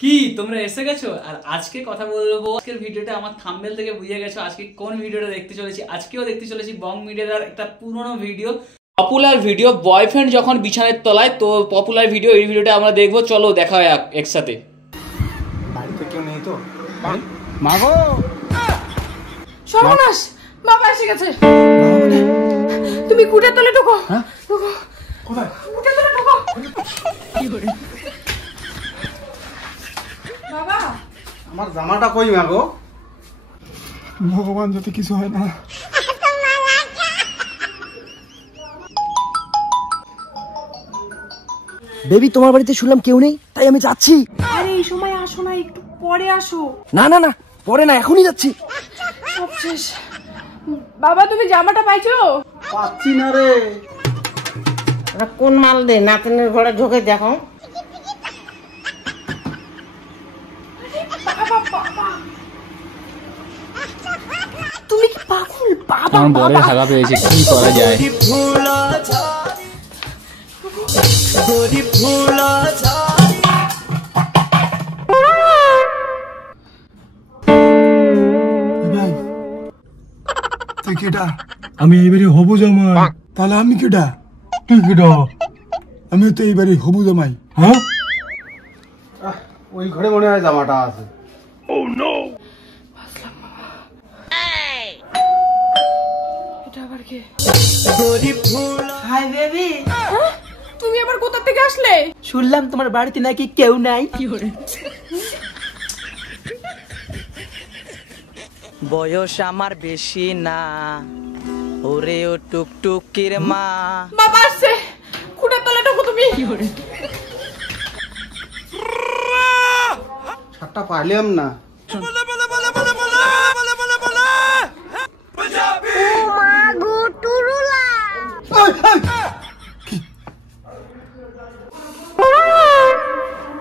কি তোমরা এসে গেছো? আর আজকে কথা বলবো, আজকের ভিডিওটা আমার থাম্বনেল থেকে বুঝে গেছো আজকে কোন ভিডিওটা দেখতে চলেছি। আজকেও দেখতে চলেছি বং মিডিয়ার একটা পুরনো ভিডিও, পপুলার ভিডিও, বয়ফ্রেন্ড যখন বিছানের তলায়। তো পপুলার ভিডিও, এই ভিডিওটা আমরা দেখবো, চলো দেখা হয় একসাথে। বাড়িতে কেউ নেই তো? মা গো, সর্বনাশ, বাবা এসে গেছে। তুমি কুটের তলে ঢোকো। হ্যাঁ? ঢোকো। কোথায়? কুটের তলে ঢোকো। কি করে? বাবা, আমার জামাটা কই মা গো? ভগবান যাতে কিছু হয় না। বেবি, তোমার বাড়িতে শুনলাম কেউ নেই, তাই আমি যাচ্ছি। আরে এই সময় আসো না, একটু পরে আসো। না না না, পরে না, এখনই যাচ্ছি। সব শেষ। বাবা, তুমি জামাটা পাইছো? পাচ্ছি না রে। কোন মাল দে নাতনের ঘরে ঢোকে দেখো। তুমি কি পাগল? বাবা আমার বরের হাগা পেয়েছে, কি করা যায়? ভাই তুই কেডা? আমি এইবারে হবু জামাই। তাহলে আমি কেডা? তুই কেডা? আমি তো এইবারে হবু জামাই। হ্যাঁ, ওই ঘরে মনে হয় জামাটা আছে। এটা আবার কে? হাই বেবি, তুমি আবার কোথা থেকে আসলে? শুনলাম তোমার বাড়িতে নাকি কেউ নাই। বয়স আমার বেশি না, ওরে ও টুকটুকির মা। বাবা আসছে, কুটের তলে ঢোকো তুমি। সাতটা পাইলাম না।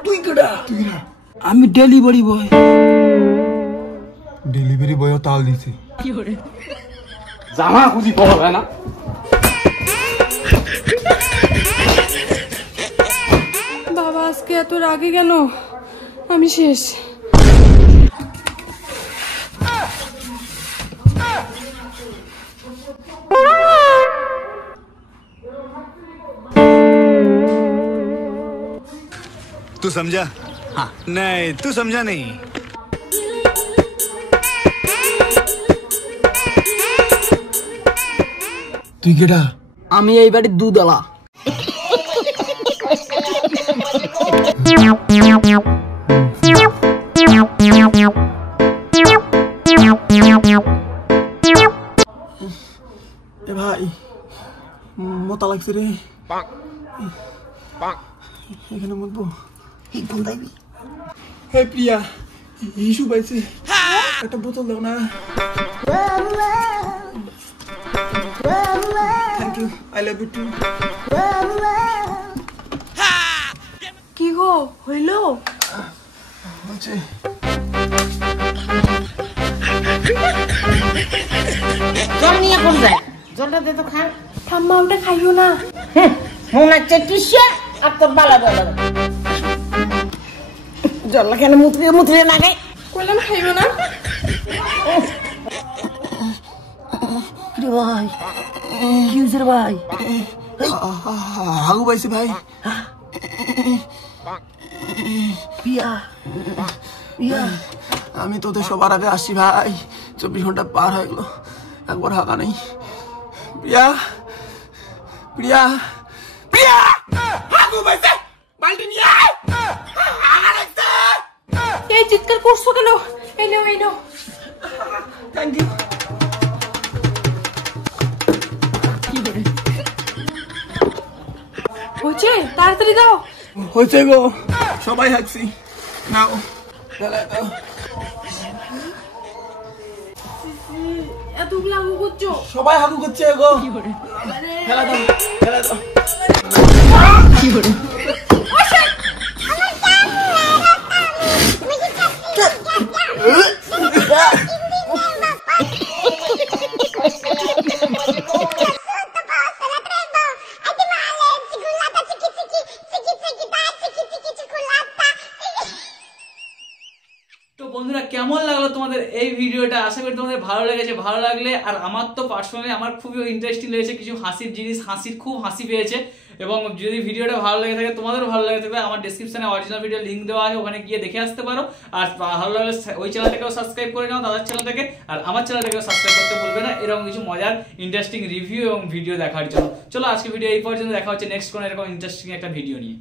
তুই কেডা? আমি ডেলিভারি বয়। ডেলিভারি বয় তাল দিছে। জামা খুঁজি পাওয়া যায় না। বাবা আজকে এত রাগে কেন? আমি শেষ। तू समझा? हाँ। नहीं, तू समझा नहीं। তুই কেডা? আমি এই বাড়ির দুধওয়ালা। এ ভাই, মোতা লাগছে রে। এখানে মুতবো। হে প্রিয়া, হিসু পাইছে, একটা বোতল দাও না। Thank you, I love you too. কি গো, হইলো? হচ্ছে জল নিয়ে কোন যায়? জলটা দে তো খা। ঠাম্মা ওটা খাইও না। মনে হচ্ছে টিসে আর তোর বালা বালা জল কেন মুতরে মুতরে লাগে। কইলাম খাইও না। ভাই কি হয়েছে রে ভাই? হাগু পাইছে ভাই। পিয়া পিয়া, আমি তোদের সবার আগে আসছি ভাই। 24 ঘন্টা পার হয়ে গেল, একবার হাগা নেই। প্রিয়া, প্রিয়া, প্রিয়া, হাগু পাইছে, বালতি নিয়ে আয়। হাগা লাগছে। এই চিৎকার করছো কেন? এই নাও, এই নাও। Thank you. হচ্ছে, তাড়াতাড়ি দাও। হয়েছে গো, সবাই হাগছি। নাও ফেলে দাও। এতগুলো আগু করছো? সবাই হাগু করছে গো। ফেলে দাও, ফেলে দাও। বন্ধুরা কেমন লাগলো তোমাদের এই ভিডিওটা, আশা করি তোমাদের ভালো লেগেছে। ভালো লাগলে, আর আমার তো পার্সোনালি আমার খুবই ইন্টারেস্টিং লেগেছে, কিছু হাসির জিনিস, খুব হাসি পেয়েছে। এবং যদি ভিডিওটা ভালো লেগে থাকে, তোমাদেরও ভালো লেগে থাকে, আমার ডেসক্রিপশনে অরিজিনাল ভিডিও লিঙ্ক দেওয়া আছে, ওখানে গিয়ে দেখে আসতে পারো। আর ভালো লাগলে ওই চ্যানেলটাকেও সাবস্ক্রাইব করে নাও, দাদার চ্যানেলটাকে, আর আমার চ্যানেলটাকেও সাবস্ক্রাইব করতে ভুলবে না এরকম কিছু মজার ইন্টারেস্টিং রিভিউ এবং ভিডিও দেখার জন্য। চলো আজকে ভিডিও এই পর্যন্ত, দেখা হচ্ছে নেক্সট কোনো এরকম ইন্টারেস্টিং একটা ভিডিও নিয়ে।